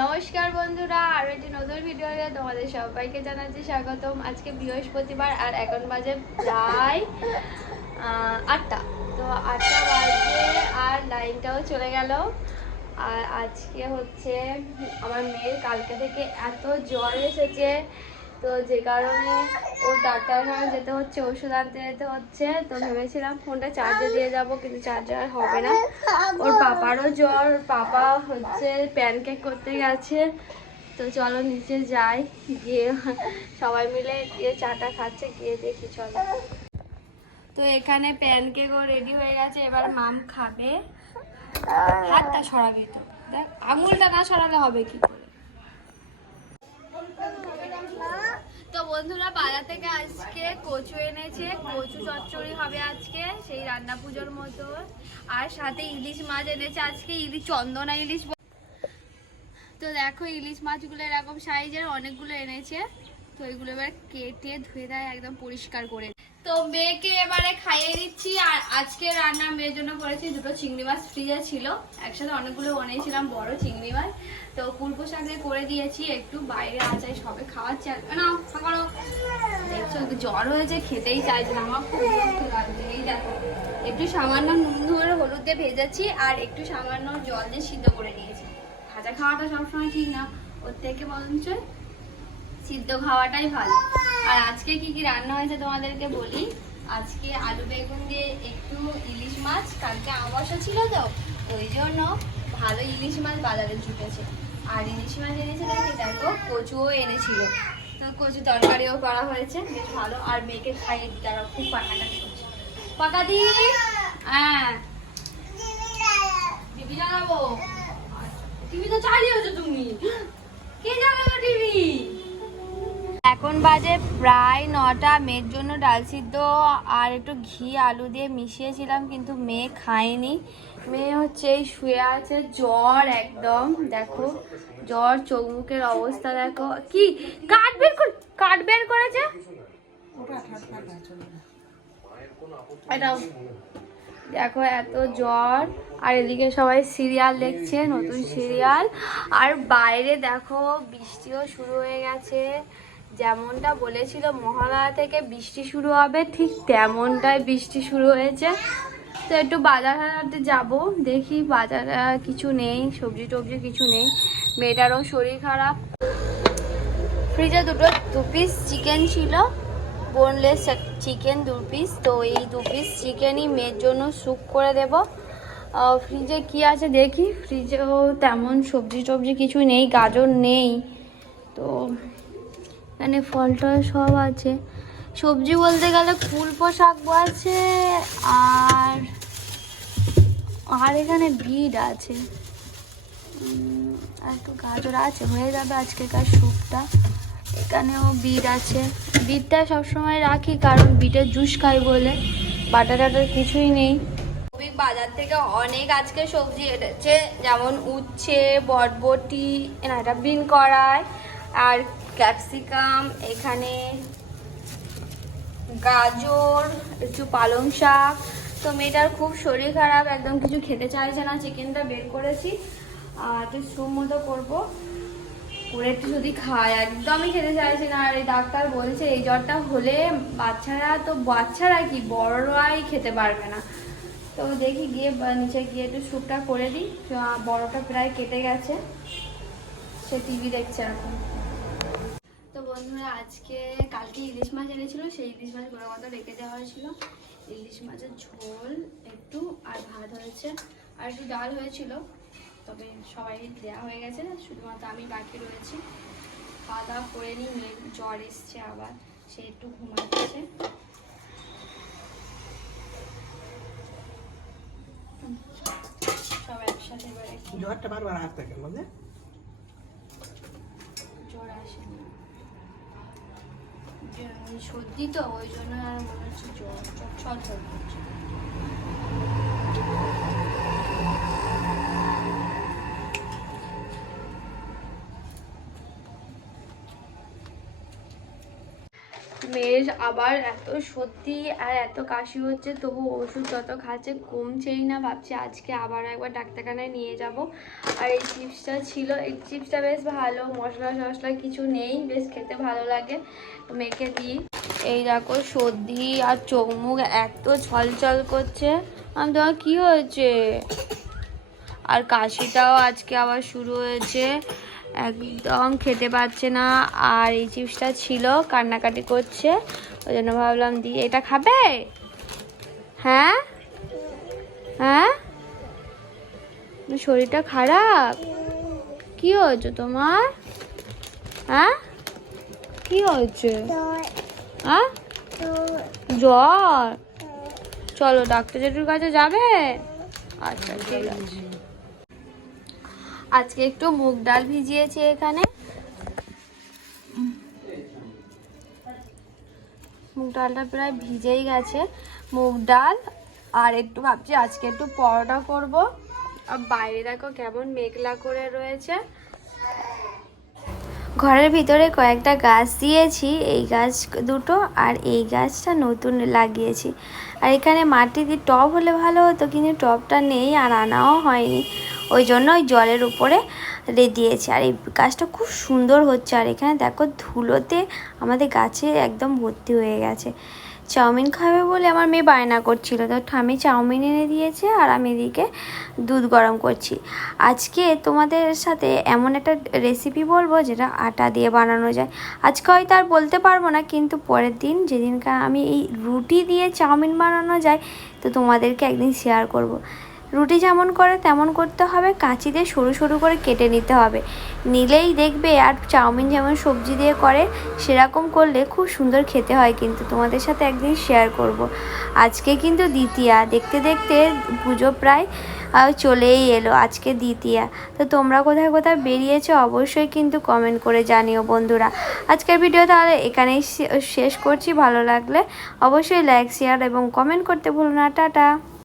নমস্কার বন্ধুরা আরও একটি নতুন ভিডিওতে তোমাদের সবাইকে জানাচ্ছি স্বাগতম। আজকে বৃহস্পতিবার আর এখন বাজে প্রায় আটটা। তো আটটা বাজে আর লাইনটাও চলে গেল। আর আজকে হচ্ছে আমার মেয়ের কালকে থেকে এত জ্বর এসেছে। তো যে কারণে ও ডাক্তারখানা যেতে হচ্ছে, ওষুধ আনতে যেতে হচ্ছে, তো ভেবেছিলাম ফোনটা চার্জে দিয়ে যাব, কিন্তু চার্জার হবে না। ওর পাপারও জ্বর, ওর পাপা হচ্ছে প্যানকেক করতে গেছে। তো চলো নিচে যাই, গিয়ে সবাই মিলে গিয়ে চাটা খাচ্ছে, গিয়ে দেখি চলো। তো এখানে প্যানকেকও রেডি হয়ে গেছে, এবার মাম খাবে। হাতটা সরাবি তো, দেখ, আঙুলটা না সরালে হবে কি করে? তো বন্ধুরা, পাড়া থেকে আজকে কচু এনেছে, কচু চচ্চড়ি হবে আজকে, সেই রান্না পুজোর মতো। আর সাথে ইলিশ মাছ এনেছে আজকে, ইলিশ চন্দনা ইলিশ তো দেখো, ইলিশ মাছগুলো এরকম সাইজের অনেকগুলো এনেছে। তো এগুলো এবার কেটে ধুয়ে দেয়, একদম পরিষ্কার করে তো মেয়েকে এবারে খাইয়ে দিচ্ছি, আর আজকে রান্না মেয়ের জন্য করেছি দুটো চিংড়ি মাছ, ফ্রিজে ছিল। একসাথে অনেকগুলো বানিয়েছিলাম, বড় চিংড়ি মাছ। তো কুলপো শাক করে দিয়েছি, একটু বাইরে আচাই সবে খাওয়াচ্ছি। আর না খাওয়ানো দেখছ জ্বর হয়েছে, খেতেই চাইছে আমার খুব বিরক্ত লাগছে। এই দেখো, একটু সামান্য নুন ধরে হলুদ দিয়ে ভেজেছি আর একটু সামান্য জল দিয়ে সিদ্ধ করে নিয়েছি। ভাজা খাওয়াটা সবসময় ঠিক না, ওর থেকে বরঞ্চ সিদ্ধ খাওয়াটাই ভালো। আর আজকে কি কি রান্না হয়েছে তোমাদেরকে বলি? আজকে আলু বেগুন দিয়ে একটু ইলিশ মাছ, কালকে আমাবস্যা ছিল তো, ওই জন্য ভালো ইলিশ মাছ বাজারে জুটেছে। আর ইলিশ মাছ এনেছে দেখি দেখো, কচুও এনেছিল। তো কচু তরকারিও করা হয়েছে, বেশ ভালো। আর মেয়েকে খাইয়ে দিতে, আর খুব পাকাটাকি করছে। পাকা দি হ্যাঁ। টিভি চালাবো টিভি তো চালিয়েছো তুমি। এখন বাজে প্রায় নটা। মেয়ের জন্য ডাল সিদ্ধ আর একটু ঘি, আলু দিয়ে মিশিয়েছিলাম, কিন্তু মেয়ে খায়নি। মেয়ে হচ্ছে এই শুয়ে আছে, জ্বর একদম, দেখো। জ্বর চোখ মুখের অবস্থা, দেখো। কি? কাঠ বের কাঠ বের করেছে? দেখো এত জ্বর। আর এদিকে সবাই সিরিয়াল দেখছে, নতুন সিরিয়াল। আর বাইরে দেখো, বৃষ্টিও শুরু হয়ে গেছে। যেমনটা বলেছিল, মহালয়া থেকে বৃষ্টি শুরু হবে, ঠিক তেমনটাই বৃষ্টি শুরু হয়েছে। তো একটু বাজার হাটে যাব, দেখি বাজার কিছু নেই, সবজি টবজি কিছু নেই, মেয়েটারও শরীর খারাপ। ফ্রিজে দুটো দু পিস চিকেন ছিল বোনলেস চিকেন দু পিস তো এই দু পিস চিকেনই মেয়ের জন্য স্যুপ করে দেব। ফ্রিজে কি আছে দেখি, ফ্রিজেও তেমন সবজি টবজি কিছু নেই, গাজর নেই, তো এখানে ফল টল সব আছে। সবজি বলতে গেলে কুলপো শাক আছে আর আর এখানে বিট আছে। আর একটু গাজর আছে, হয়ে যাবে আজকেকার স্যুপটা। এখানেও বিট আছে। বিটটা সবসময় রাখি, কারণ বিটের জুস খাই বলে। বাটা টাটার কিছুই নেই। বাজার থেকে অনেক আজকে সবজি এনেছে, যেমন উচ্ছে, বটবটি এটা বিন কড়াই, আর ক্যাপসিকাম, এখানে গাজর, একটু পালং শাক। তো মেয়েটার খুব শরীর খারাপ, একদম কিছু খেতে চাইছে না, চিকেনটা বের করেছি। আর তো স্যুপ মতো করব। করে একটু যদি খায়, একদমই খেতে চাইছে না। আর এই ডাক্তার বলেছে, এই জ্বরটা হলে বাচ্চারা তো, বাচ্চারা কি, বড়রাই খেতে পারবে না। তো দেখি গিয়ে, নিচে গিয়ে একটু স্যুপটা করে দিই। বড়টা প্রায় কেটে গেছে। সে টিভি দেখছে এখন বন্ধুরা আজকে কালকে ইলিশ মাছ এনেছিল সেই ইলিশ মাছ বড় মতো রেখে দেওয়া হয়েছিল। ইলিশ মাছের ঝোল একটু আর ভাত হয়েছে আর একটু ডাল হয়েছিল। তবে সবাই দেওয়া হয়ে গেছে শুধুমাত্র আমি বাকি রয়েছি। খাওয়া দাওয়া করে নিই মেয়ের জ্বর এসছে আবার সে একটু ঘুমাচ্ছে। একসাথে জ্বরটা বারবার আসতে গেল জ্বর আসে না। সর্দি তো ওই জন্য আর মনে হচ্ছে জ্বর জ্বর ছট মেয়ের আবার এত সত্যি আর এত কাশি হচ্ছে, তবু ওষুধ যত খাচ্ছে কমছেই না। ভাবছি আজকে আবার একবার ডাক্তারখানায় নিয়ে যাব। আর এই চিপসটা ছিল, এই চিপসটা বেশ ভালো, মশলা টশলা কিছু নেই, বেশ খেতে ভালো লাগে। মেখে দিই। এই দেখো সর্দি আর চোখ মুখ এত ছলছল করছে। আমি তোমার কী হয়েছে? আর কাশিটাও আজকে আবার শুরু হয়েছে। একদম খেতে পাচ্ছে না। আর এই চিপসটা ছিল, কান্নাকাটি করছে। ওই জন্য ভাবলাম দি এটা খাবে? হ্যাঁ? হ্যাঁ? শরীরটা খারাপ? কি হয়েছে তোমার? হ্যাঁ? কি হয়েছে? হ্যাঁ? জ্বর? চলো, ডাক্তার জেঠুর কাছে যাবে? আচ্ছা ঠিক আছে। আজকে একটু মুগ ডাল ভিজিয়েছি এখানে। মুগ ডালটা প্রায় ভিজেই গেছে। মুগ ডাল, আর একটু ভাবছি আজকে একটু পরোটা করব। আর বাইরে দেখো কেমন মেঘলা করে রয়েছে। ঘরের ভিতরে কয়েকটা গাছ দিয়েছি, এই গাছ দুটো আর এই গাছটা নতুন লাগিয়েছি। আর এখানে মাটি দিয়ে টব হলে ভালো হতো, কিন্তু টবটা নেই আর আনাও হয়নি। ওই জন্য ওই জলের উপরে দিয়েছি। আর এই গাছটা খুব সুন্দর হচ্ছে। আর এখানে দেখো ধুলোতে আমাদের গাছে একদম ভর্তি হয়ে গেছে। চাউমিন খাবে বলে আমার মেয়ে বায়না করছিল। তো ঠামি চাউমিন এনে দিয়েছে আর আমি এদিকে দুধ গরম করছি। আজকে তোমাদের সাথে এমন একটা রেসিপি বলব যেটা আটা দিয়ে বানানো যায়। আজকে হয়তো আর বলতে পারব না, কিন্তু পরের দিন যেদিনকার আমি এই রুটি দিয়ে চাউমিন বানানো যায়, তো তোমাদেরকে একদিন শেয়ার করব। রুটি যেমন করে, তেমন করতে হবে। কাঁচি দিয়ে সরু সরু করে কেটে নিতে হবে। নিলেই দেখবে আর চাউমিন যেমন সবজি দিয়ে করে, সেরকম করলে খুব সুন্দর খেতে হয় কিন্তু। তোমাদের সাথে একদিন শেয়ার করব। আজকে কিন্তু দ্বিতীয়া। দেখতে দেখতে পুজো প্রায় চলেই এলো আজকে দ্বিতীয়া। তো তোমরা কোথায় কোথায় বেরিয়েছো অবশ্যই কিন্তু কমেন্ট করে জানিও বন্ধুরা। আজকের ভিডিও তাহলে এখানেই শেষ করছি। ভালো লাগলে অবশ্যই লাইক শেয়ার এবং কমেন্ট করতে ভুলো না। টাটা।